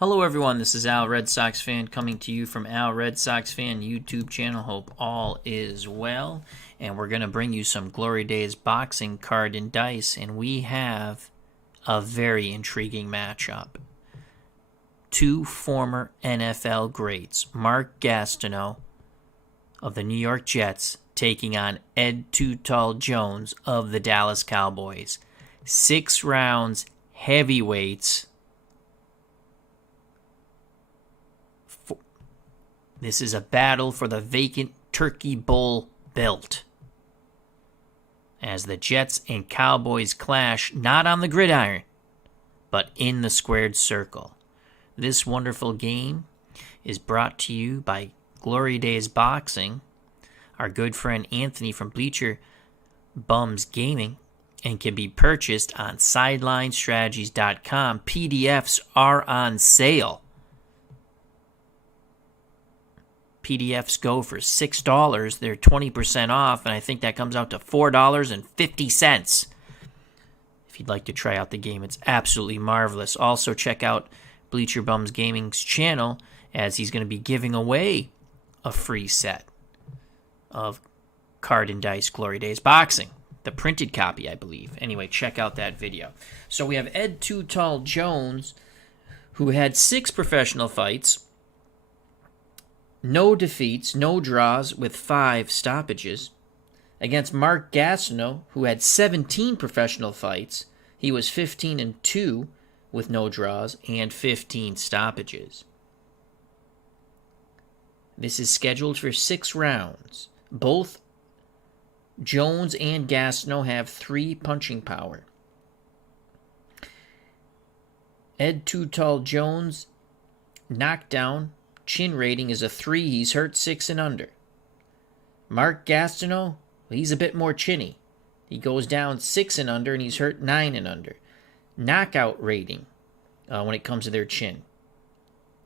Hello everyone, this is Al Red Sox Fan coming to you from Al Red Sox Fan YouTube channel. Hope all is well. And we're going to bring you some Glory Days boxing card and dice. And we have a very intriguing matchup. Two former NFL greats, Mark Gastineau of the New York Jets taking on Ed Too Tall Jones of the Dallas Cowboys. 6 rounds, heavyweights. This is a battle for the vacant Turkey Bowl belt, as the Jets and Cowboys clash not on the gridiron, but in the squared circle. This wonderful game is brought to you by Glory Days Boxing, our good friend Anthony from Bleacher Bums Gaming, and can be purchased on SidelineStrategies.com. PDFs are on sale. PDFs go for $6. They're 20% off, and I think that comes out to $4.50. If you'd like to try out the game, it's absolutely marvelous. Also, check out Bleacher Bums Gaming's channel, as he's going to be giving away a free set of Card and Dice Glory Days Boxing. The printed copy, I believe. Anyway, check out that video. So we have Ed Too Tall Jones, who had 6 professional fights, no defeats, no draws, with 5 stoppages, against Mark Gastineau, who had 17 professional fights. He was 15-2 with no draws and 15 stoppages. This is scheduled for 6 rounds. Both Jones and Gastineau have 3 punching power. Ed Too Tall Jones, knockdown, chin rating is a 3. He's hurt 6 and under. Mark Gastineau, he's a bit more chinny. He goes down 6 and under, and he's hurt 9 and under. Knockout rating when it comes to their chin.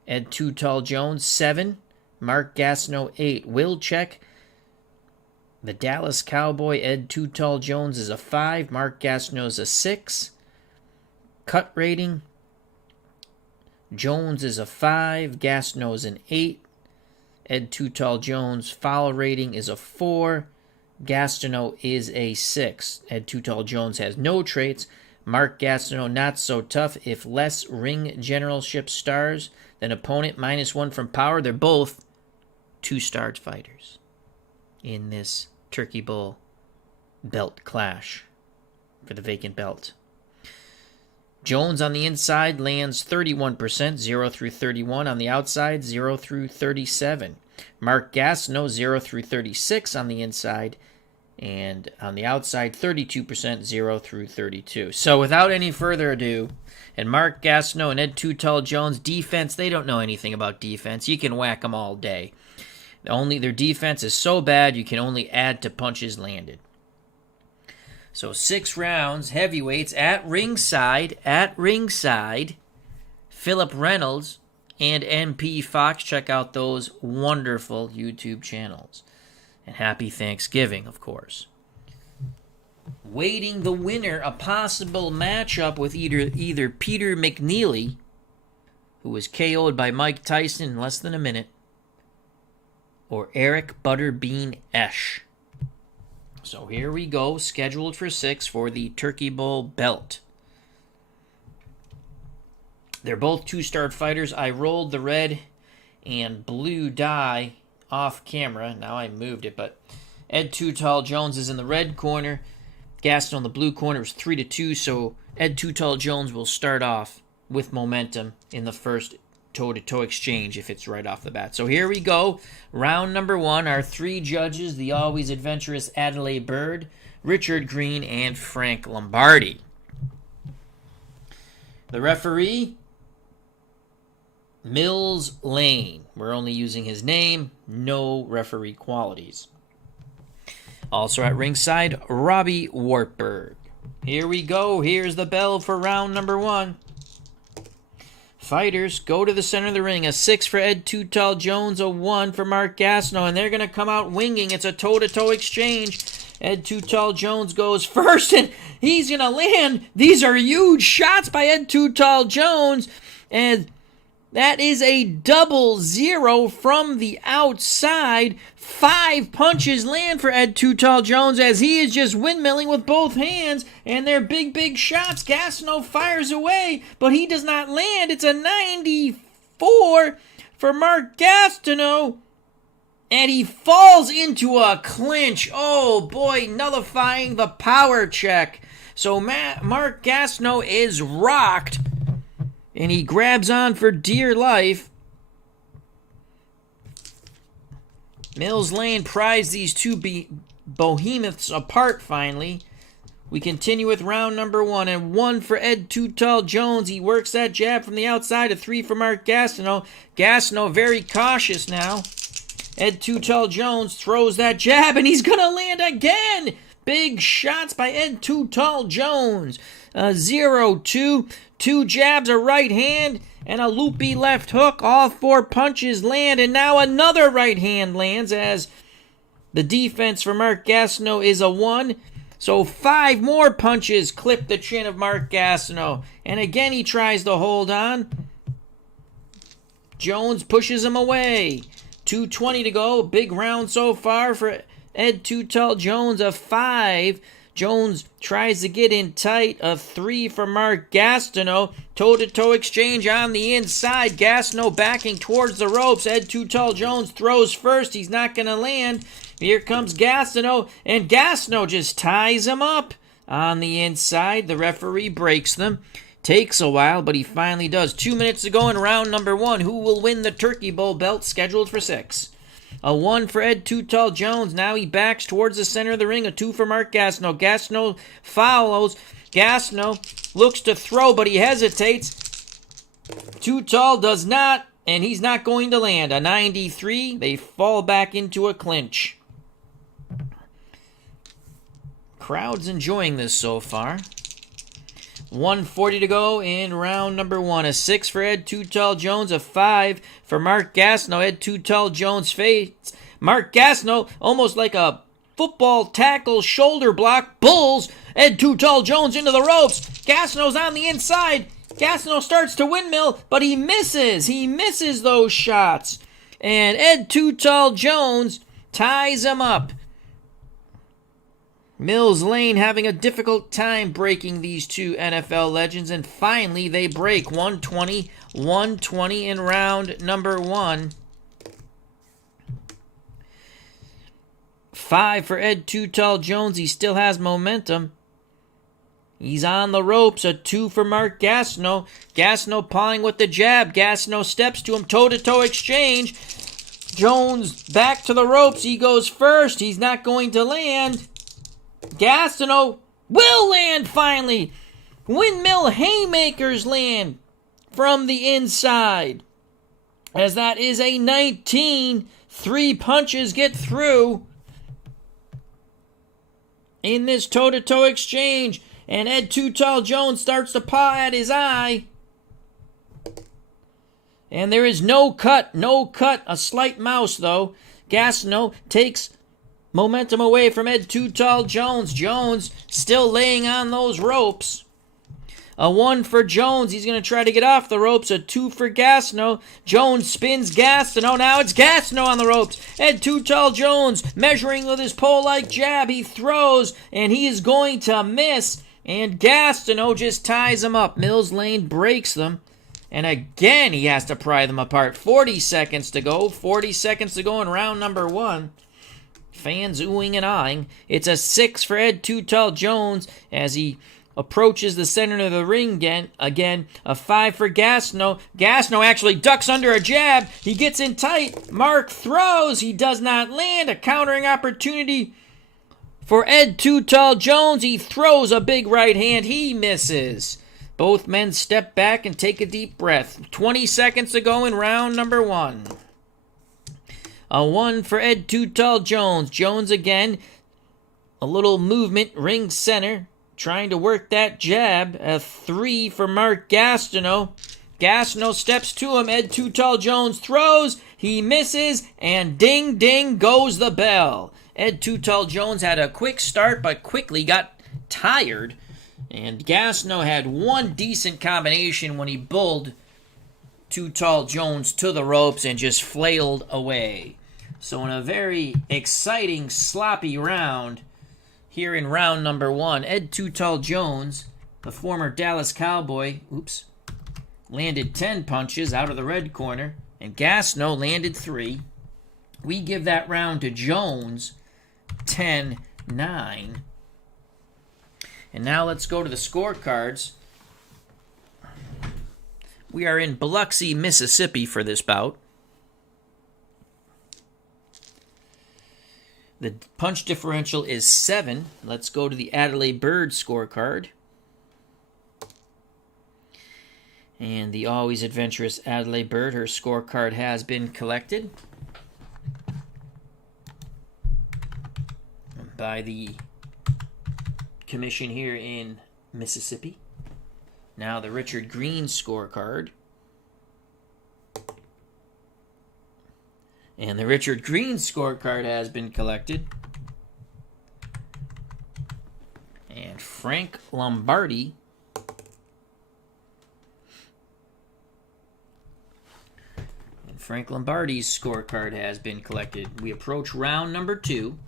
Ed Too Tall Jones, 7. Mark Gastineau, 8. Will check. The Dallas Cowboy, Ed Too Tall Jones, is a 5. Mark Gastineau is a 6. Cut rating, Jones is a 5, Gastineau is an 8. Ed Too Tall Jones' foul rating is a 4. Gastineau is a 6. Ed Too Tall Jones has no traits. Mark Gastineau not so tough. If less ring generalship stars than opponent, -1 from power. They're both 2-star fighters in this Turkey Bowl belt clash for the vacant belt. Jones on the inside lands 31%, 0 through 31. On the outside, 0 through 37. Mark Gastineau, 0 through 36 on the inside. And on the outside, 32%, 0 through 32. So without any further ado, and Mark Gastineau and Ed Too Tall Jones, defense, they don't know anything about defense. You can whack them all day. Their defense is so bad, you can only add to punches landed. So 6 rounds, heavyweights, at ringside, Philip Reynolds and MP Fox. Check out those wonderful YouTube channels. And happy Thanksgiving, of course. Waiting the winner, a possible matchup with either Peter McNeely, who was KO'd by Mike Tyson in less than a minute, or Eric Butterbean Esch. So here we go, scheduled for 6 for the Turkey Bowl belt. They're both 2-star fighters. I rolled the red and blue die off camera. Now I moved it, but Ed Too Tall Jones is in the red corner. Gastineau in the blue corner is 3-2, so Ed Too Tall Jones will start off with momentum in the first toe-to-toe exchange if it's right off the bat. So here we go. Round number 1. Our 3 judges, the always adventurous Adelaide Bird, Richard Green, and Frank Lombardi. The referee, Mills Lane. We're only using his name, no referee qualities. Also at ringside, Robbie Wartburg. Here we go. Here's the bell for round number 1. Fighters go to the center of the ring. A 6 for Ed Too Tall Jones, a 1 for Mark Gastineau, and they're going to come out winging. It's a toe-to-toe exchange. Ed Too Tall Jones goes first, and he's going to land. These are huge shots by Ed Too Tall Jones, and That is a double zero from the outside. 5 punches land for Ed Too Tall Jones as he is just windmilling with both hands, and they're big shots. Gastineau fires away, but he does not land. It's a 94 for Mark Gastineau, and he falls into a clinch. Oh boy, nullifying the power check. So Mark Gastineau is rocked, and he grabs on for dear life. Mills Lane pries these two behemoths apart finally. We continue with round number 1, and 1 for Ed Too Tall Jones. He works that jab from the outside. A 3 for Mark Gastineau. Gastineau very cautious now. Ed Too Tall Jones throws that jab, and he's going to land again. Big shots by Ed Too Tall Jones. 0-2. 2 jabs, a right hand, and a loopy left hook. All 4 punches land, and now another right hand lands as the defense for Mark Gastineau is a 1. So 5 more punches clip the chin of Mark Gastineau. And again he tries to hold on. Jones pushes him away. 2:20 to go. Big round so far for Ed Too Tall Jones. A 5. Jones tries to get in tight. A 3 for Mark Gastineau. Toe-to-toe exchange on the inside. Gastineau backing towards the ropes. Ed Too Tall Jones throws first. He's not going to land. Here comes Gastineau, and Gastineau just ties him up on the inside. The referee breaks them. Takes a while, but he finally does. 2 minutes to go in round number 1. Who will win the Turkey Bowl belt scheduled for 6? A 1 for Ed Too Tall Jones. Now he backs towards the center of the ring. A 2 for Mark Gastineau. Gastineau follows. Gastineau looks to throw, but he hesitates. Too Tall does not, and he's not going to land. A 93. They fall back into a clinch. Crowd's enjoying this so far. 1:40 to go in round number 1. A 6 for Ed Too Tall Jones. A 5 for Mark Gastineau. Ed Too Tall Jones fades. Mark Gastineau, almost like a football tackle shoulder block, bulls Ed Too Tall Jones into the ropes. Gastineau's on the inside. Gastineau starts to windmill, but he misses. He misses those shots. And Ed Too Tall Jones ties him up. Mills Lane having a difficult time breaking these two NFL legends, and finally they break. 120 in round number 1. 5 for Ed Too Tall Jones. He still has momentum. He's on the ropes. A 2 for Mark Gastineau. Gastineau pawing with the jab. Gastineau steps to him. Toe-to-toe exchange. Jones back to the ropes. He goes first. He's not going to land. Gastineau will land finally. Windmill haymakers land from the inside. As that is a 19. 3 punches get through in this toe-to-toe exchange. And Ed Too Tall Jones starts to paw at his eye. And there is no cut. A slight mouse, though. Gastineau takes momentum away from Ed Too Tall Jones. Jones still laying on those ropes. A 1 for Jones. He's going to try to get off the ropes. A 2 for Gastineau. Jones spins Gastineau. Now it's Gastineau on the ropes. Ed Too Tall Jones measuring with his pole-like jab. He throws, and he is going to miss. And Gastineau just ties him up. Mills Lane breaks them. And again, he has to pry them apart. 40 seconds to go. 40 seconds to go in round number 1. Fans oohing and eyeing. It's a 6 for Ed Too Tall Jones as he approaches the center of the ring again. A 5 for Gastineau. Gastineau actually ducks under a jab. He gets in tight. Mark throws. He does not land. A countering opportunity for Ed Too Tall Jones. He throws a big right hand. He misses. Both men step back and take a deep breath. 20 seconds to go in round number 1. A 1 for Ed Too Tall Jones. Jones again. A little movement, ring center. Trying to work that jab. A 3 for Mark Gastineau. Gastineau steps to him. Ed Too Tall Jones throws. He misses. And ding, ding goes the bell. Ed Too Tall Jones had a quick start, but quickly got tired. And Gastineau had one decent combination when he bulled Too Tall Jones to the ropes and just flailed away. So in a very exciting, sloppy round, here in round number 1, Ed Too Tall Jones, the former Dallas Cowboy, landed 10 punches out of the red corner, and Gastineau landed 3. We give that round to Jones, 10-9. And now let's go to the scorecards. We are in Biloxi, Mississippi for this bout. The punch differential is 7. Let's go to the Adelaide Bird scorecard. And the always adventurous Adelaide Bird, her scorecard has been collected by the commission here in Mississippi. Now the Richard Green scorecard. And the Richard Green scorecard has been collected. And Frank Lombardi Frank Lombardi's scorecard has been collected. We approach round number 2.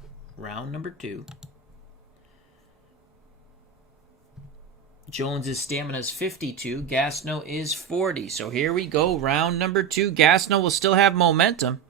Jones's stamina is 52. Gastineau is 40. So here we go. Round number 2. Gastineau will still have momentum.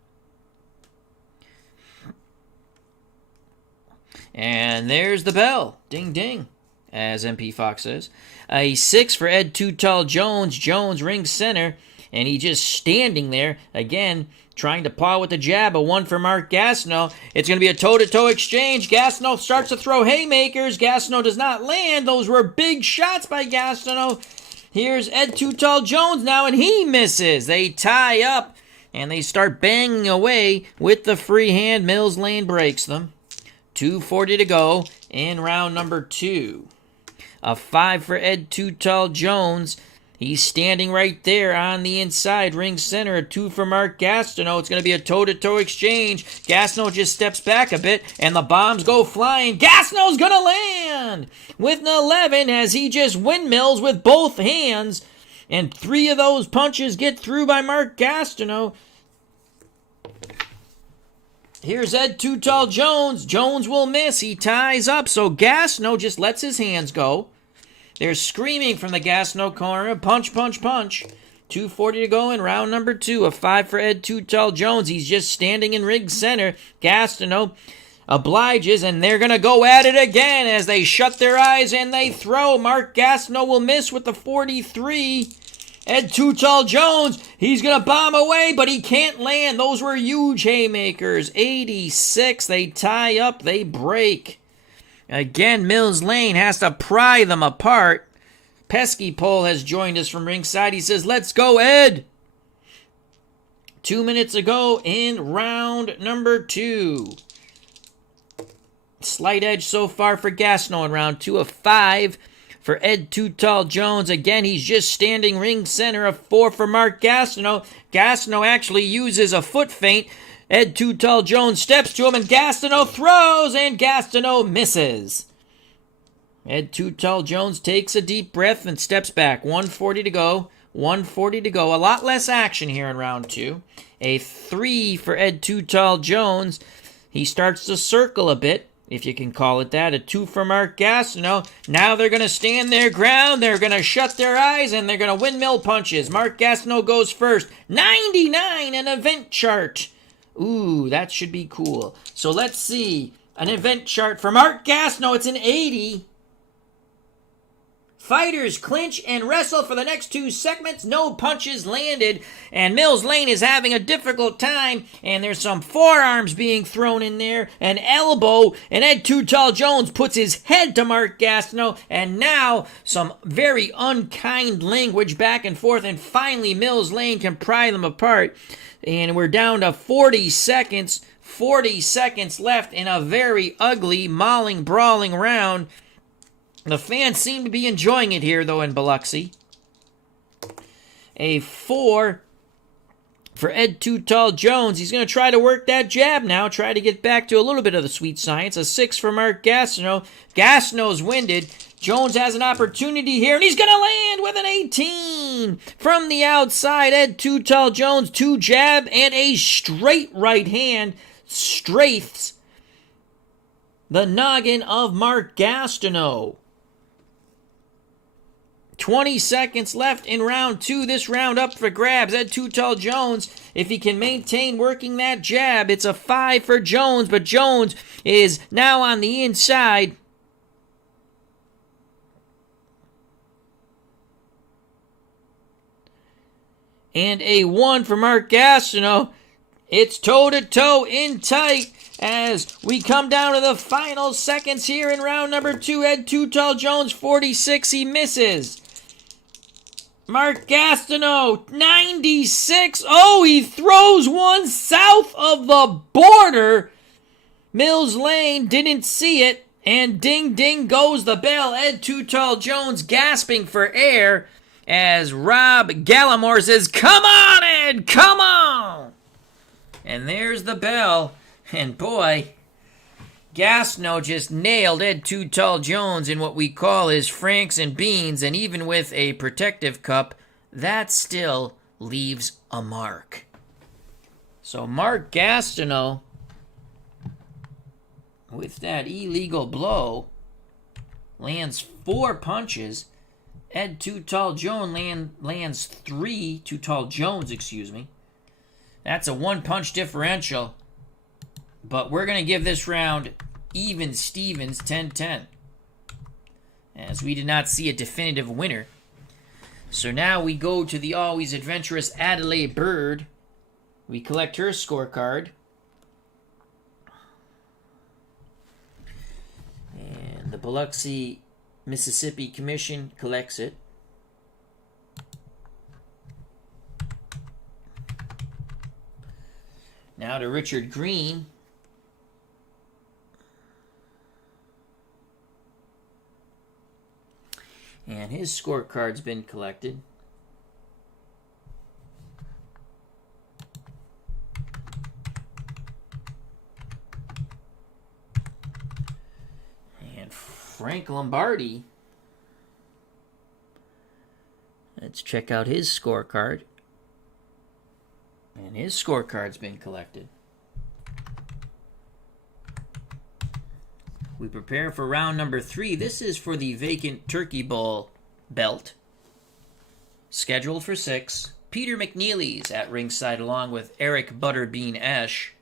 And there's the bell. Ding, ding, as MP Fox says. A 6 for Ed Too Tall Jones. Jones ring center. And he just standing there, again, trying to plow with the jab. A 1 for Mark Gastineau. It's going to be a toe-to-toe exchange. Gastineau starts to throw haymakers. Gastineau does not land. Those were big shots by Gastineau. Here's Ed Too Tall Jones now, and he misses. They tie up, and they start banging away with the free hand. Mills Lane breaks them. 2:40 to go in round number 2. A 5 for Ed Too Tall Jones. He's standing right there on the inside, ring center. A 2 for Mark Gastineau. It's going to be a toe-to-toe exchange. Gastineau just steps back a bit, and the bombs go flying. Gastineau's going to land with an 11 as he just windmills with both hands. And 3 of those punches get through by Mark Gastineau. Here's Ed Too Tall Jones. Jones will miss. He ties up, so Gastineau just lets his hands go. They're screaming from the Gastineau corner. Punch, punch, punch. 2:40 to go in round number 2. A 5 for Ed Too Tall Jones. He's just standing in ring center. Gastineau obliges, and they're going to go at it again as they shut their eyes and they throw. Mark Gastineau will miss with the 43. Ed Too Tall Jones, he's going to bomb away, but he can't land. Those were huge haymakers. 86. They tie up. They break. Again, Mills Lane has to pry them apart. Pesky Pole has joined us from ringside. He says, let's go, Ed. 2 minutes ago in round number 2. Slight edge so far for Gastineau in round 2. A 5 for Ed Too Tall Jones. Again, he's just standing ring center. A 4 for Mark Gastineau. Gastineau actually uses a foot feint. Ed Too Tall Jones steps to him, and Gastineau throws, and Gastineau misses. Ed Too Tall Jones takes a deep breath and steps back. 1:40 to go. 1:40 to go. A lot less action here in round 2. A 3 for Ed Too Tall Jones. He starts to circle a bit, if you can call it that. A 2 for Mark Gastineau. Now they're going to stand their ground. They're going to shut their eyes, and they're going to windmill punches. Mark Gastineau goes first. 99, an event chart. Ooh, that should be cool. So let's see. An event chart for Mark Gastineau. It's an 80. Fighters clinch and wrestle for the next 2 segments. No punches landed. And Mills Lane is having a difficult time. And there's some forearms being thrown in there. An elbow. And Ed Too Tall Jones puts his head to Mark Gastineau. And now some very unkind language back and forth. And finally Mills Lane can pry them apart. And we're down to 40 seconds. 40 seconds left in a very ugly, mauling, brawling round. The fans seem to be enjoying it here, though, in Biloxi. A 4 for Ed Too Tall Jones. He's going to try to work that jab now, try to get back to a little bit of the sweet science. A 6 for Mark Gastineau. Gastineau's winded. Jones has an opportunity here, and he's going to land with an 18. From the outside, Ed Too Tall Jones, 2 jab and a straight right hand strafes the noggin of Mark Gastineau. 20 seconds left in round 2. This round up for grabs. Ed Too Tall Jones, if he can maintain working that jab, it's a 5 for Jones, but Jones is now on the inside. And a 1 for Mark Gastineau. It's toe-to-toe in tight as we come down to the final seconds here in round number 2. Ed Too Tall Jones, 46. He misses. Mark Gastineau, 96. Oh, he throws one south of the border. Mills Lane didn't see it. And ding, ding goes the bell. Ed Too Tall Jones gasping for air as Rob Gallimore says, "Come on, Ed, come on." And there's the bell. And boy, Gastineau just nailed Ed Too Tall Jones in what we call his Franks and Beans, and even with a protective cup, that still leaves a mark. So Mark Gastineau, with that illegal blow, lands 4 punches. Ed Too Tall Jones lands 3. Too Tall Jones, excuse me. That's a 1-punch differential. But we're going to give this round even Stevens 10-10. As we did not see a definitive winner. So now we go to the always adventurous Adelaide Bird. We collect her scorecard. And the Biloxi, Mississippi Commission collects it. Now to Richard Green. And his scorecard's been collected. And Frank Lombardi. Let's check out his scorecard. And his scorecard's been collected. We prepare for round number 3. This is for the Vacant Turkey Bowl belt. Scheduled for 6. Peter McNeely's at ringside along with Eric Butterbean Esch.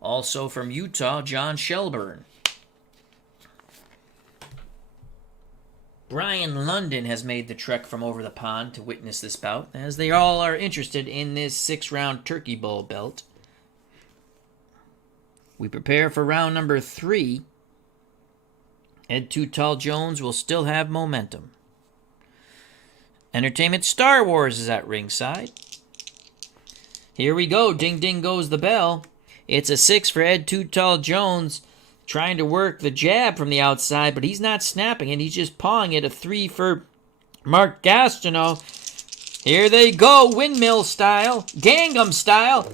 Also from Utah, John Shelburne. Brian London has made the trek from over the pond to witness this bout, as they all are interested in this 6-round Turkey Bowl belt. We prepare for round number 3. Ed Too Tall Jones will still have momentum. Entertainment Star Wars is at ringside. Here we go. Ding, ding goes the bell. It's a 6 for Ed Too Tall Jones, trying to work the jab from the outside, but he's not snapping it. He's just pawing it. A 3 for Mark Gastineau. Here they go, windmill style, Gangnam style.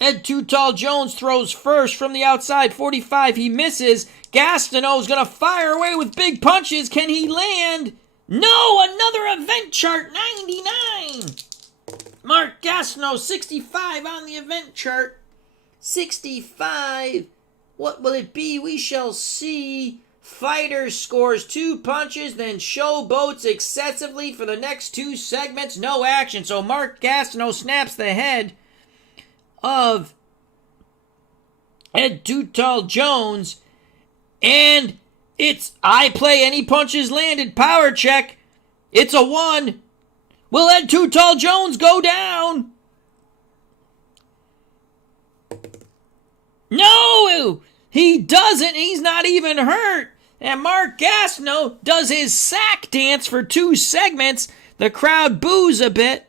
Ed Too Tall Jones throws first from the outside, 45. He misses. Gastineau's going to fire away with big punches. Can he land? No, another event chart, 99. Mark Gastineau, 65 on the event chart. 65. What will it be? We shall see. Fighter scores 2 punches, then showboats excessively for the next 2 segments. No action. So Mark Gastineau snaps the head of Ed Too Tall Jones. And it's I play any punches landed. Power check. It's a 1. Will Ed Too Tall Jones go down? No! He doesn't. He's not even hurt. And Mark Gastineau does his sack dance for 2 segments. The crowd boos a bit.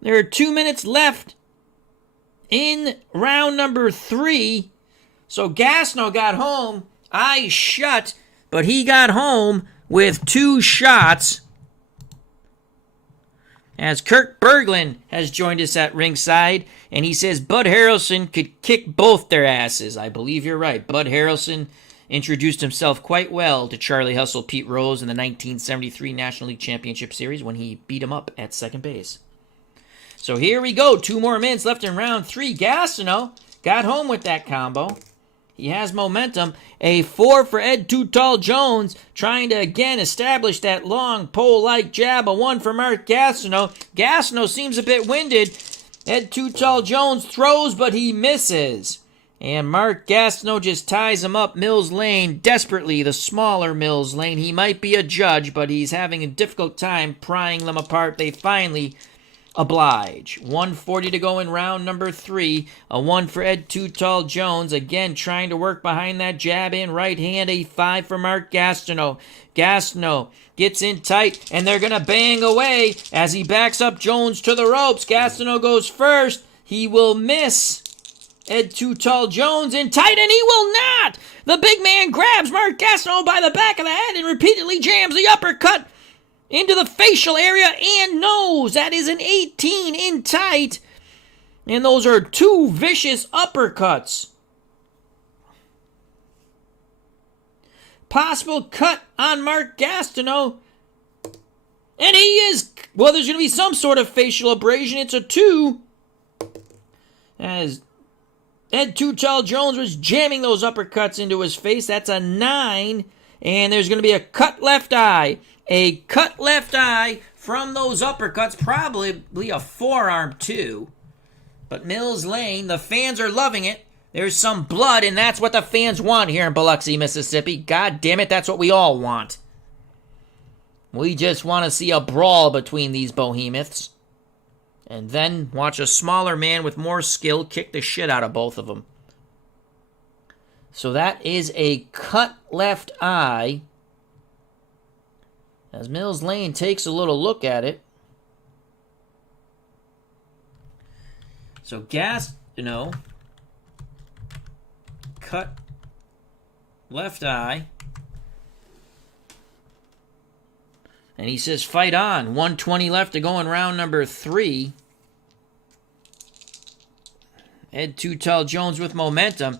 There are 2 minutes left in round number 3. So Gastineau got home, eyes shut, but he got home with 2 shots as Kirk Berglund has joined us at ringside, and he says Bud Harrelson could kick both their asses. I believe you're right. Bud Harrelson introduced himself quite well to Charlie Hustle Pete Rose in the 1973 National League Championship Series when he beat him up at second base. So here we go. 2 more minutes left in round 3. Gastineau got home with that combo. He has momentum. A 4 for Ed Too Tall Jones, trying to again establish that long pole-like jab. A 1 for Mark Gastineau. Gastineau seems a bit winded. Ed Too Tall Jones throws, but he misses. And Mark Gastineau just ties him up. Mills Lane, desperately, the smaller Mills Lane. He might be a judge, but he's having a difficult time prying them apart. They finally oblige. 1:40 to go in round number 3. A 1 for Ed Too Tall Jones. Again, trying to work behind that jab in right hand. A 5 for Mark Gastineau. Gastineau gets in tight, and they're going to bang away as he backs up Jones to the ropes. Gastineau goes first. He will miss. Ed Too Tall Jones in tight, and he will not. The big man grabs Mark Gastineau by the back of the head and repeatedly jams the uppercut into the facial area and nose. That is an 18 in tight. And those are 2 vicious uppercuts. Possible cut on Mark Gastineau. And he is, well, there's going to be some sort of facial abrasion. It's a 2. As Ed Too Tall Jones was jamming those uppercuts into his face. That's a 9. And there's going to be a cut left eye. A cut left eye from those uppercuts. Probably a forearm too. But Mills Lane, the fans are loving it. There's some blood, and that's what the fans want here in Biloxi, Mississippi. God damn it, that's what we all want. We just want to see a brawl between these behemoths. And then watch a smaller man with more skill kick the shit out of both of them. So that is a cut left eye. As Mills Lane takes a little look at it. So Gastineau, cut left eye. And he says, fight on. 1:20 left to go in round number 3. Ed Too Tall Jones with momentum.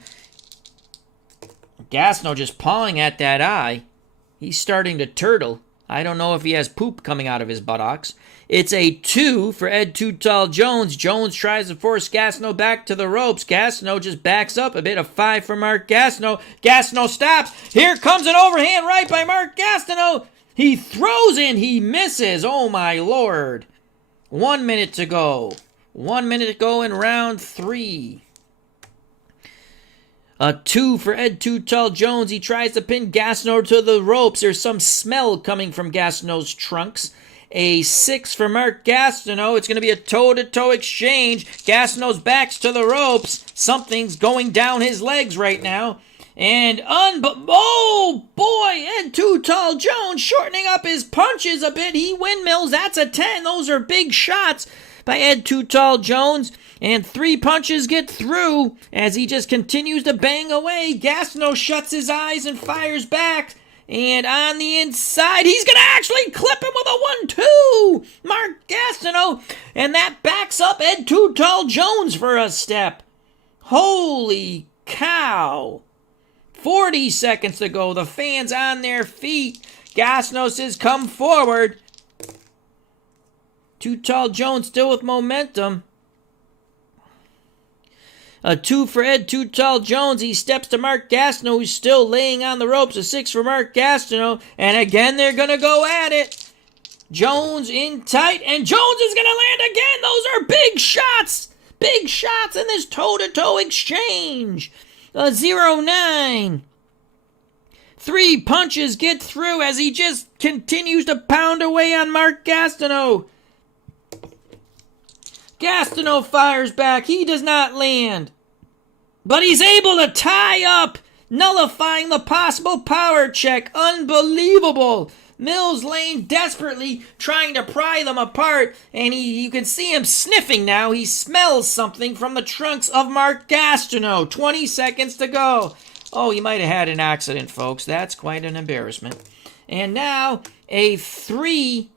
Gastineau just pawing at that eye. He's starting to turtle. I don't know if he has poop coming out of his buttocks. It's a 2 for Ed Too Tall Jones. Jones tries to force Gastineau back to the ropes. Gastineau just backs up a bit. A 5 for Mark Gastineau. Gastineau stops. Here comes an overhand right by Mark Gastineau. He throws in. He misses. Oh, my Lord. 1 minute to go. 1 minute to go in round 3. A 2 for Ed Too Tall Jones. He tries to pin Gastineau to the ropes. There's some smell coming from Gastineau's trunks. A 6 for Mark Gastineau. It's going to be a toe-to-toe exchange. Gastineau's back's to the ropes. Something's going down his legs right now. And oh boy, Ed Too Tall Jones shortening up his punches a bit. He windmills. That's a 10. Those are big shots by Ed Too Tall Jones. And 3 punches get through as he just continues to bang away. Gastineau shuts his eyes and fires back. And on the inside, he's going to actually clip him with a 1-2. Mark Gastineau. And that backs up Ed Too Tall Jones for a step. Holy cow. 40 seconds to go. The fans on their feet. Gastineau says, come forward. Too Tall Jones still with momentum. A 2 for Ed Too Tall Jones. He steps to Mark Gastineau, who's still laying on the ropes. A 6 for Mark Gastineau. And again, they're going to go at it. Jones in tight. And Jones is going to land again. Those are big shots. Big shots in this toe-to-toe exchange. A 0-9. 3 punches get through as he just continues to pound away on Mark Gastineau. Gastineau fires back. He does not land. But he's able to tie up, nullifying the possible power check. Unbelievable. Mills Lane desperately trying to pry them apart, and you can see him sniffing now. He smells something from the trunks of Mark Gastineau. 20 seconds to go. Oh, he might have had an accident, folks. That's quite an embarrassment. And now a 3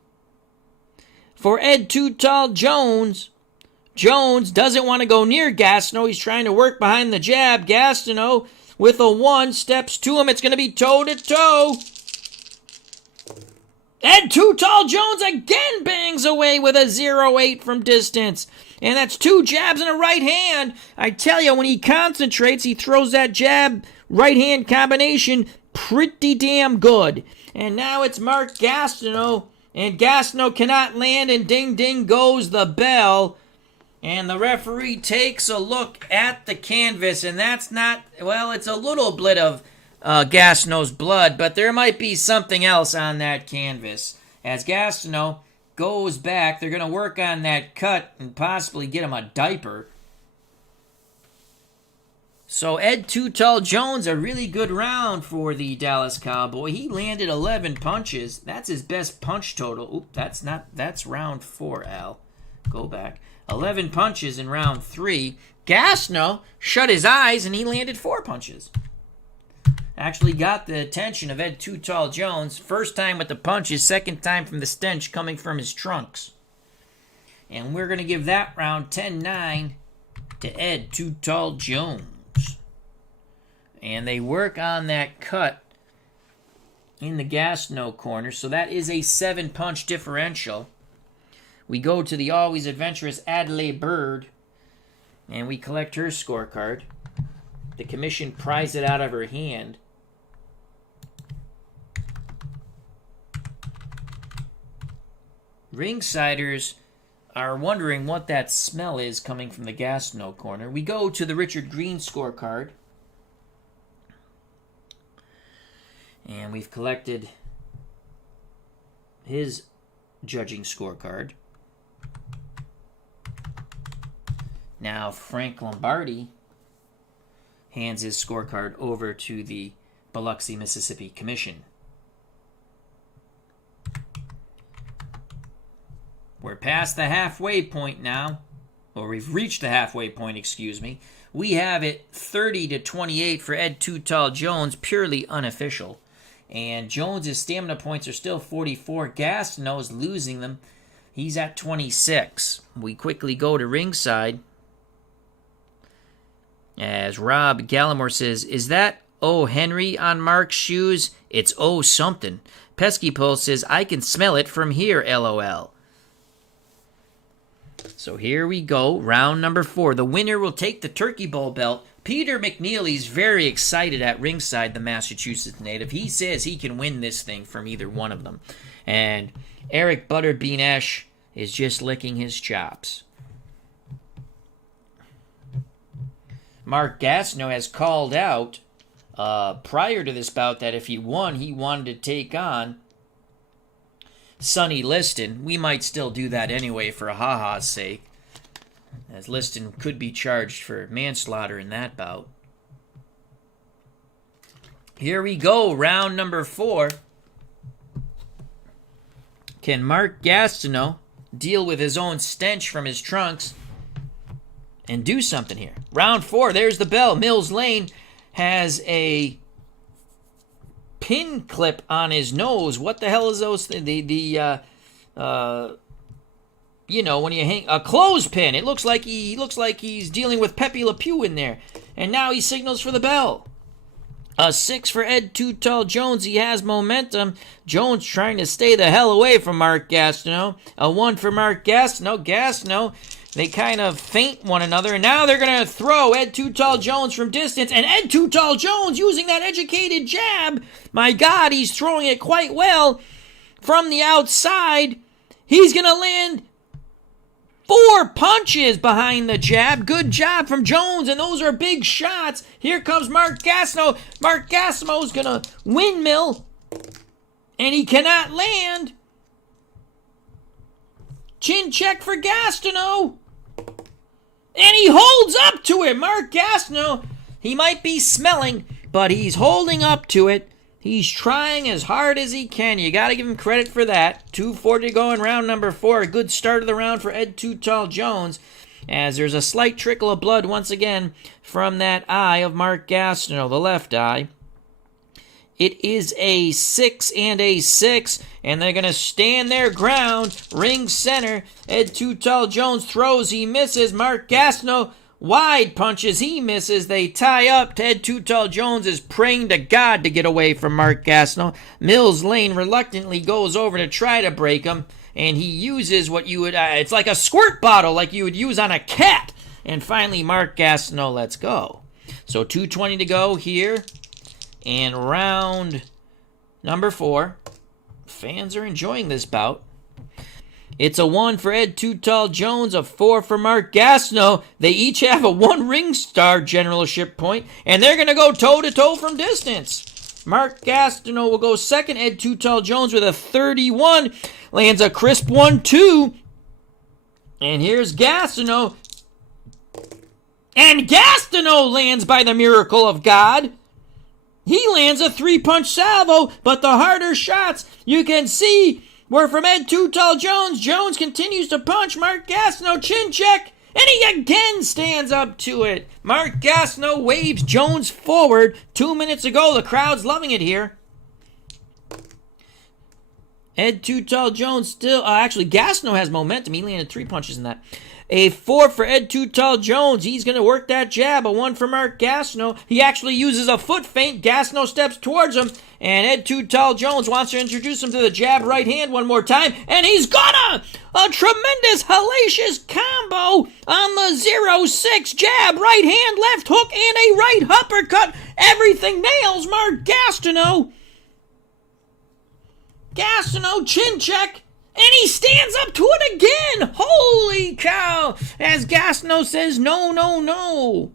for Ed Too Tall Jones. Jones doesn't want to go near Gastineau. He's trying to work behind the jab. Gastineau with a 1 steps to him. It's going to be toe-to-toe. Ed Too Tall Jones again bangs away with a 0-8 from distance. And that's 2 jabs and a right hand. I tell you, when he concentrates, he throws that jab right hand combination pretty damn good. And now it's Mark Gastineau. And Gastineau cannot land, and ding ding goes the bell. And the referee takes a look at the canvas, and that's not, well, it's a little bit of Gastineau's blood, but there might be something else on that canvas. As Gastineau goes back, they're going to work on that cut and possibly get him a diaper. So Ed Too Tall Jones, a really good round for the Dallas Cowboy. He landed 11 punches. That's his best punch total. Oop, that's round 4, Al. Go back. 11 punches in round 3. Gastineau shut his eyes and he landed 4 punches. Actually got the attention of Ed Too Tall Jones. First time with the punches, second time from the stench coming from his trunks. And we're going to give that round 10-9 to Ed Too Tall Jones. And they work on that cut in the Gastineau corner. So that is a 7-punch differential. We go to the always adventurous Adelaide Bird, and we collect her scorecard. The commission pries it out of her hand. Ringsiders are wondering what that smell is coming from the Gastineau corner. We go to the Richard Green scorecard, and we've collected his judging scorecard. Now Frank Lombardi hands his scorecard over to the Biloxi, Mississippi Commission. We're past the halfway point now, or we've reached the halfway point, excuse me. We have it 30-28 for Ed Too Tall Jones, purely unofficial. And Jones's stamina points are still 44. Gastineau's losing them. He's at 26. We quickly go to ringside. As Rob Gallimore says, is that O. Henry on Mark's shoes? It's O something. Pesky Pole says, I can smell it from here, LOL. So here we go, round number 4. The winner will take the Turkey Bowl belt. Peter McNeely's very excited at ringside, the Massachusetts native. He says he can win this thing from either one of them. And Eric Butterbean Esch is just licking his chops. Mark Gastineau has called out prior to this bout that if he won, he wanted to take on Sonny Liston. We might still do that anyway for a ha-ha's sake, as Liston could be charged for manslaughter in that bout. Here we go, round number 4. Can Mark Gastineau deal with his own stench from his trunks and do something here? Round 4, there's the bell. Mills Lane has a pin clip on his nose. What the hell is those? When you hang a clothespin. It looks like he's dealing with Pepe Le Pew in there. And now he signals for the bell. A 6 for Ed Too Tall Jones. He has momentum. Jones trying to stay the hell away from Mark Gastineau. A 1 for Mark Gastineau. Gastineau, they kind of feint one another, and now they're going to throw Ed Too Tall Jones from distance, and Ed Too Tall Jones using that educated jab. My God, he's throwing it quite well from the outside. He's going to land 4 punches behind the jab. Good job from Jones, and those are big shots. Here comes Mark Gastineau. Mark Gastineau's going to windmill, and he cannot land. Chin check for Gastineau. And he holds up to it. Mark Gastineau, he might be smelling, but he's holding up to it. He's trying as hard as he can. You got to give him credit for that. 2:40 to go in round number 4. A good start of the round for Ed Too Tall Jones, as there's a slight trickle of blood once again from that eye of Mark Gastineau, the left eye. It is a 6 and a 6, and they're going to stand their ground. Ring center. Ed Too Tall Jones throws. He misses. Mark Gastineau wide punches. He misses. They tie up. Ed Too Tall Jones is praying to God to get away from Mark Gastineau. Mills Lane reluctantly goes over to try to break him, and he uses what you would, it's like a squirt bottle like you would use on a cat. And finally, Mark Gastineau lets go. So 2:20 to go here. And round number 4. Fans are enjoying this bout. It's a 1 for Ed Too Tall Jones, a 4 for Mark Gastineau. They each have a 1 ring star generalship point, and they're going to go toe-to-toe from distance. Mark Gastineau will go second. Ed Too Tall Jones with a 31. Lands a crisp 1-2. And here's Gastineau. And Gastineau lands by the miracle of God. He lands a 3-punch salvo, but the harder shots you can see were from Ed Too Tall Jones. Jones continues to punch. Mark Gastineau chin check, and he again stands up to it. Mark Gastineau waves Jones forward. 2 minutes ago, the crowd's loving it here. Ed Too Tall Jones still, actually Gastineau has momentum. He landed 3 punches in that. A 4 for Ed Too Tall Jones. He's going to work that jab. A 1 for Mark Gastineau. He actually uses a foot feint. Gastineau steps towards him. And Ed Too Tall Jones wants to introduce him to the jab right hand one more time. And he's gonna! A tremendous hellacious combo on the 0-6 jab. Right hand, left hook, and a right uppercut. Everything nails Mark Gastineau. Gastineau chin check. And he stands up to it again. Holy cow. As Gastineau says, no, no, no.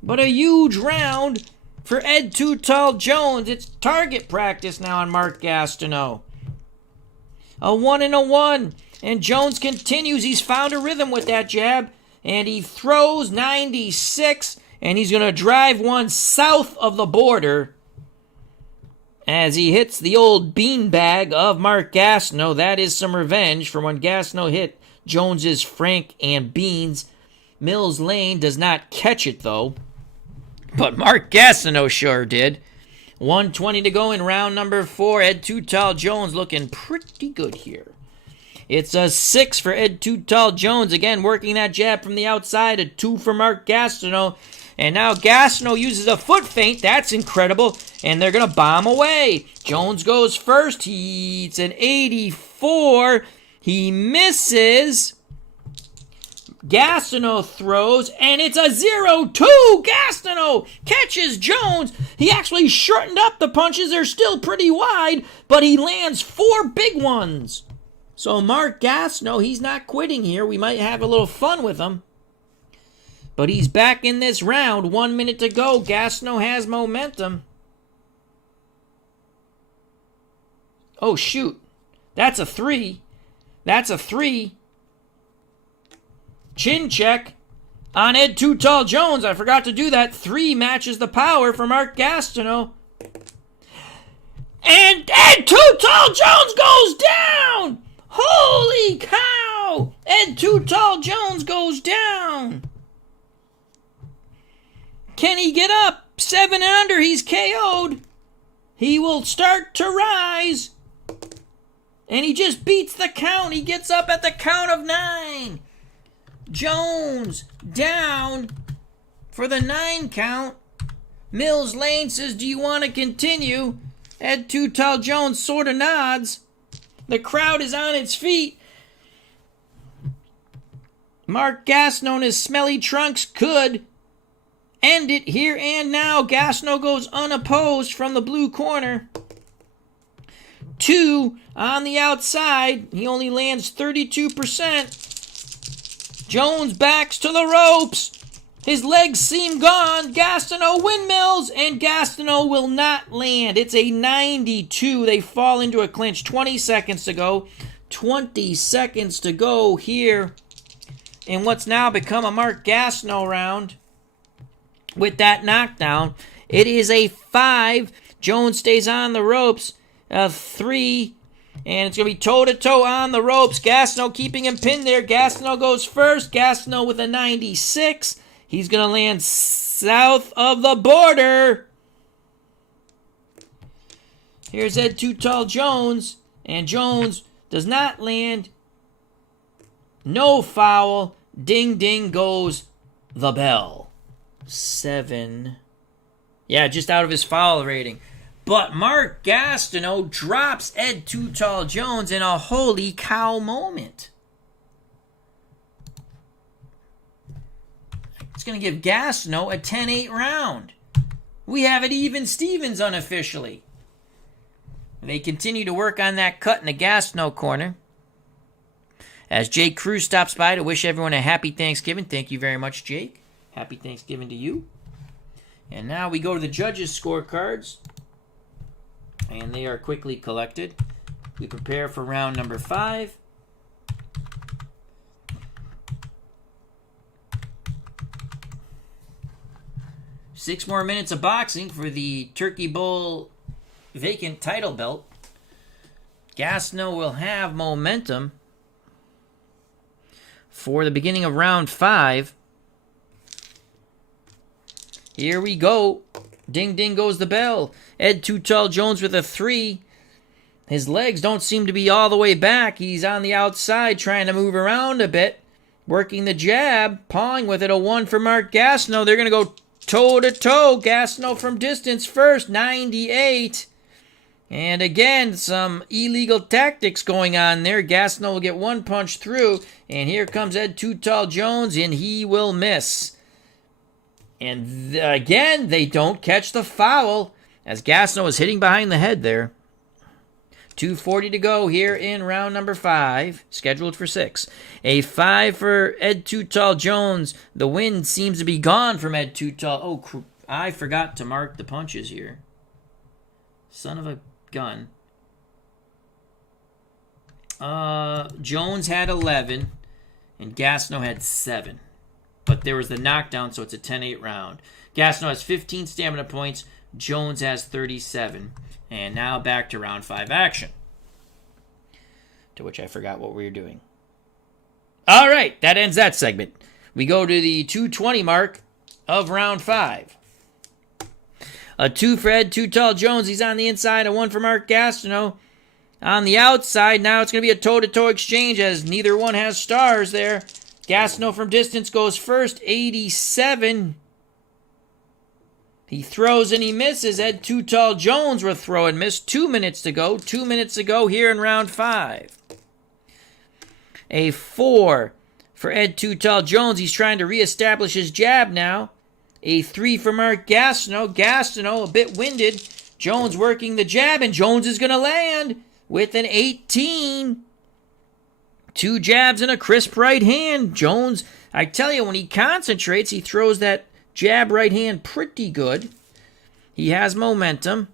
But a huge round for Ed Too Tall Jones. It's target practice now on Mark Gastineau. A 1 and a 1. And Jones continues. He's found a rhythm with that jab. And he throws 96. And he's going to drive one south of the border. As he hits the old beanbag of Mark Gastineau. That is some revenge for when Gastineau hit Jones's Frank and Beans. Mills Lane does not catch it, though. But Mark Gastineau sure did. 1:20 to go in round number 4. Ed Too Tall Jones looking pretty good here. It's a 6 for Ed Too Tall Jones. Again, working that jab from the outside. A 2 for Mark Gastineau. And now Gastineau uses a foot feint. That's incredible. And they're going to bomb away. Jones goes first. It's an 84. He misses. Gastineau throws. And it's a 0-2. Gastineau catches Jones. He actually shortened up the punches. They're still pretty wide. But he lands 4 big ones. So Mark Gastineau, he's not quitting here. We might have a little fun with him. But he's back in this round. 1 minute to go. Gastineau has momentum. Oh, shoot. That's a 3. That's a 3. Chin check on Ed Too Tall Jones. I forgot to do that. 3 matches the power for Mark Gastineau. And Ed Too Tall Jones goes down! Holy cow! Ed Too Tall Jones goes down. Can he get up? 7 and under. He's KO'd. He will start to rise. And he just beats the count. He gets up at the count of 9. Jones down for the 9 count. Mills Lane says, do you want to continue? Ed Too Tall Jones sort of nods. The crowd is on its feet. Mark Gastineau and his smelly trunks could end it here and now. Gastineau goes unopposed from the blue corner. 2 on the outside. He only lands 32%. Jones backs to the ropes. His legs seem gone. Gastineau windmills, and Gastineau will not land. It's a 92. They fall into a clinch. 20 seconds to go. 20 seconds to go here in what's now become a Mark Gastineau round. With that knockdown, it is a 5. Jones stays on the ropes. A 3. And it's going to be toe-to-toe on the ropes. Gastineau keeping him pinned there. Gastineau goes first. Gastineau with a 96. He's going to land south of the border. Here's Ed Too Tall Jones. And Jones does not land. No foul. Ding, ding goes the bell. 7. Yeah, just out of his foul rating. But Mark Gastineau drops Ed Too Tall Jones in a holy cow moment. It's going to give Gastineau a 10-8 round. We have it even Stevens unofficially. They continue to work on that cut in the Gastineau corner. As Jake Cruz stops by to wish everyone a happy Thanksgiving. Thank you very much, Jake. Happy Thanksgiving to you. And now we go to the judges' scorecards. And they are quickly collected. We prepare for round number 5. Six more minutes of boxing for the Turkey Bowl vacant title belt. Gastineau will have momentum for the beginning of round 5. Here we go. Ding, ding goes the bell. Ed Too Tall Jones with a 3. His legs don't seem to be all the way back. He's on the outside trying to move around a bit. Working the jab. Pawing with it. A 1 for Mark Gastineau. They're going to go toe-to-toe. Gastineau from distance first. 98. And again, some illegal tactics going on there. Gastineau will get 1 punch through. And here comes Ed Too Tall Jones, and he will miss. And again, they don't catch the foul as Gastineau is hitting behind the head there. 2:40 to go here in round number 5, scheduled for 6. A 5 for Ed Too Tall Jones. The wind seems to be gone from Ed Too Tall. Oh, I forgot to mark the punches here. Son of a gun. Jones had 11, and Gastineau had 7. But there was the knockdown, so it's a 10-8 round. Gastineau has 15 stamina points. Jones has 37. And now back to round 5 action. To which I forgot what we were doing. All right, that ends that segment. We go to the 2:20 mark of round 5. A 2 for Ed Too Tall Jones. He's on the inside. A 1 for Mark Gastineau. On the outside, now it's going to be a toe-to-toe exchange as neither one has stars there. Gastineau from distance goes first, 87. He throws and he misses. Ed Too Tall Jones will throw and miss. 2 minutes to go. 2 minutes to go here in round 5. A 4 for Ed Too Tall Jones. He's trying to reestablish his jab now. A 3 for Mark Gastineau. Gastineau a bit winded. Jones working the jab, and Jones is going to land with an 18. 2 jabs and a crisp right hand. Jones, I tell you, when he concentrates, he throws that jab right hand pretty good. He has momentum.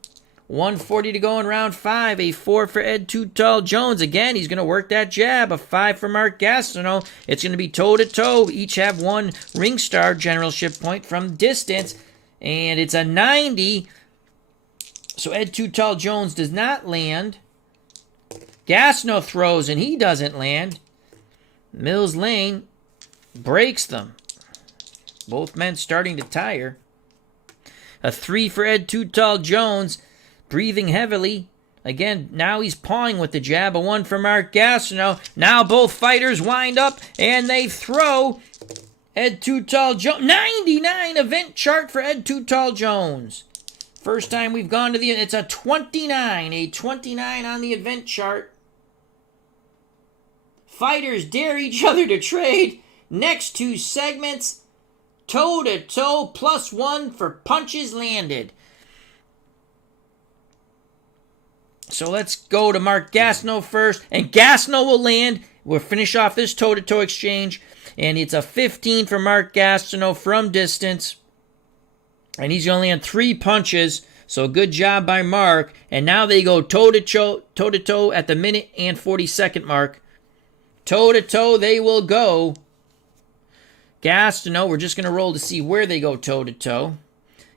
1:40 to go in round 5. A 4 for Ed Too Tall Jones. Again, he's going to work that jab. A 5 for Mark Gastineau. It's going to be toe-to-toe. Each have 1 ring star generalship point from distance. And it's a 90. So Ed Too Tall Jones does not land. Gastineau throws and he doesn't land. Mills Lane breaks them. Both men starting to tire. A 3 for Ed Too Tall Jones. Breathing heavily. Again, now he's pawing with the jab. A 1 for Mark Gastineau. Now both fighters wind up and they throw. Ed Too Tall Jones. 99 event chart for Ed Too Tall Jones. First time we've gone to the... It's a 29. A 29 on the event chart. Fighters dare each other to trade. Next 2 segments. Toe-to-toe +1 for punches landed. So let's go to Mark Gastineau first. And Gastineau will land. We'll finish off this toe-to-toe exchange. And it's a 15 for Mark Gastineau from distance. And he's only on 3 punches. So good job by Mark. And now they go toe-to-toe at the minute and 40-second mark. Toe-to-toe they will go. Gastineau, we're just going to roll to see where they go toe-to-toe.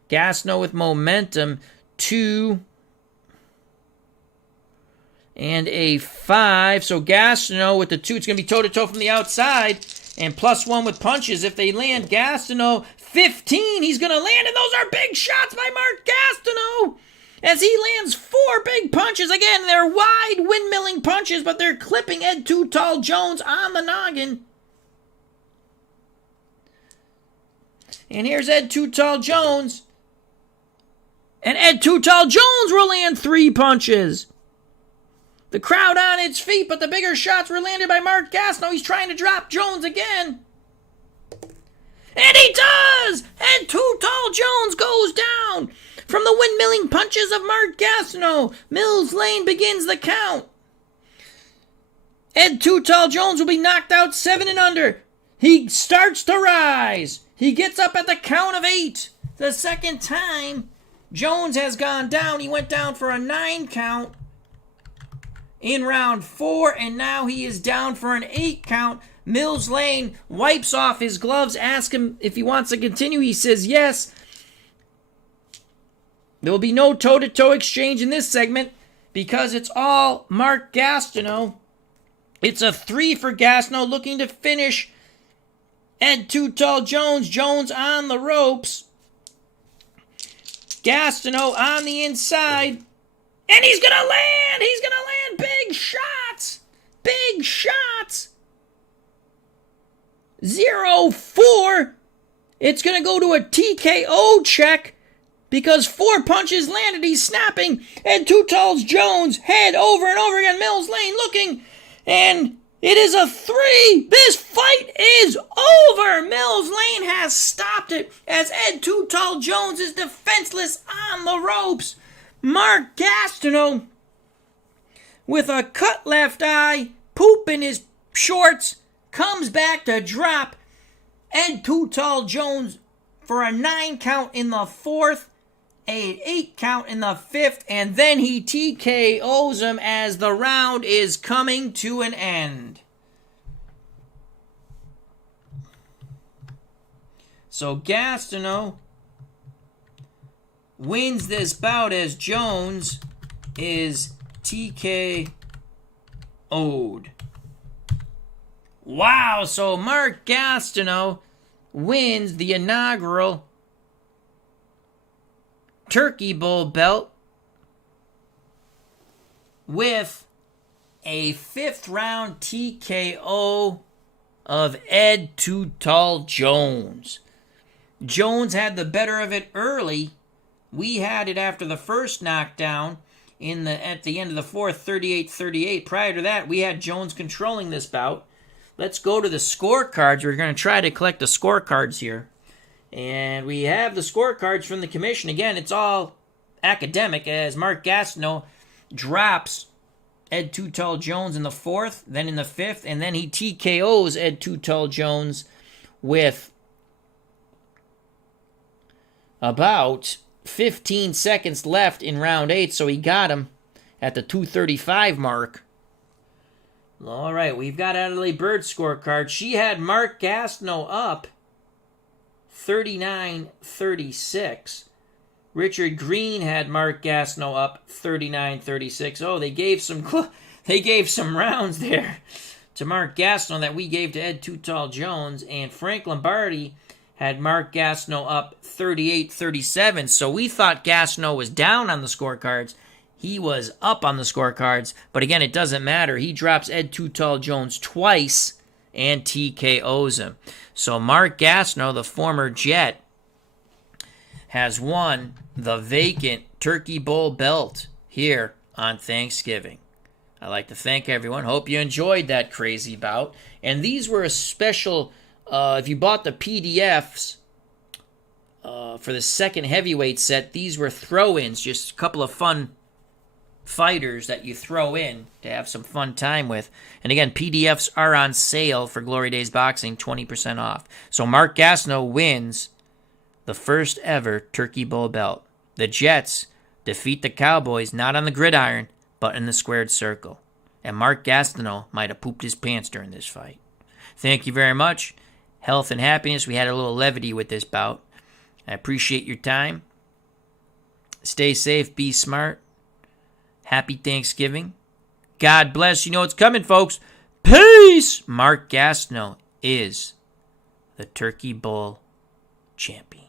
Gastineau with momentum. 2 and a 5. So Gastineau with the 2. It's going to be toe-to-toe from the outside. And +1 with punches if they land. Gastineau, 15. He's going to land, and those are big shots by Mark Gastineau. as he lands 4 big punches. Again, they're wide windmilling punches, but they're clipping Ed Too Tall Jones on the noggin. And here's Ed Too Tall Jones. And Ed Too Tall Jones will land 3 punches. The crowd on its feet, but the bigger shots were landed by Mark Gastineau. He's trying to drop Jones again. And he does! Ed Too Tall Jones goes down. From the windmilling punches of Mark Gastineau, Mills Lane begins the count. Ed Too Tall Jones will be knocked out 7 and under. He starts to rise. He gets up at the count of 8. The second time Jones has gone down. He went down for a 9 count in round 4, and now he is down for an 8 count. Mills Lane wipes off his gloves, asks him if he wants to continue. He says yes. There will be no toe-to-toe exchange in this segment because it's all Mark Gastineau. It's a 3 for Gastineau, looking to finish Ed Too Tall Jones. Jones on the ropes. Gastineau on the inside. And he's going to land! He's going to land big shots! Big shots! 0-4. It's going to go to a TKO check because 4 punches landed. He's snapping Ed Too Tall Jones' head over and over again. Mills Lane looking, and it is a 3. This fight is over. Mills Lane has stopped it as Ed Too Tall Jones is defenseless on the ropes. Mark Gastineau, with a cut left eye, poop in his shorts, comes back to drop Ed Too Tall Jones for a 9 count in the 4th, an 8 count in the 5th, and then he TKOs him as the round is coming to an end. So Gastineau wins this bout as Jones is TKO'd. Wow, so Mark Gastineau wins the inaugural Turkey Bowl belt with a 5th round TKO of Ed Too Tall Jones. Jones had the better of it early. We had it after the first knockdown at the end of the 4th, 38-38. Prior to that, we had Jones controlling this bout. Let's go to the scorecards. We're going to try to collect the scorecards here. And we have the scorecards from the commission. Again, it's all academic as Mark Gastineau drops Ed Too Tall Jones in the 4th, then in the 5th, and then he TKOs Ed Too Tall Jones with about 15 seconds left in round 8, so he got him at the 2:35 mark. All right, we've got Adelaide Bird's scorecard. She had Mark Gastineau up 39-36. Richard Green had Mark Gastineau up 39-36. Oh, they gave some rounds there to Mark Gastineau that we gave to Ed Too Tall Jones, and Frank Lombardi had Mark Gastineau up 38-37. So we thought Gastineau was down on the scorecards. He was up on the scorecards, but again, it doesn't matter. He drops Ed Too Tall Jones twice and TKOs him. So Mark Gastineau, the former Jet, has won the vacant Turkey Bowl belt here on Thanksgiving. I'd like to thank everyone. Hope you enjoyed that crazy bout. And these were a special, if you bought the PDFs for the second heavyweight set, these were throw-ins, just a couple of fun fighters that you throw in to have some fun time with. And again, PDFs are on sale for Glory Days Boxing, 20% off. So Mark Gastineau wins the first ever Turkey Bowl belt. The Jets defeat the Cowboys not on the gridiron, but in the squared circle. And Mark Gastineau might have pooped his pants during this fight. Thank you very much. Health and happiness. We had a little levity with this bout. I appreciate your time. Stay safe, be smart. Happy Thanksgiving. God bless. You know what's coming, folks. Peace. Mark Gastineau is the Turkey Bowl champion.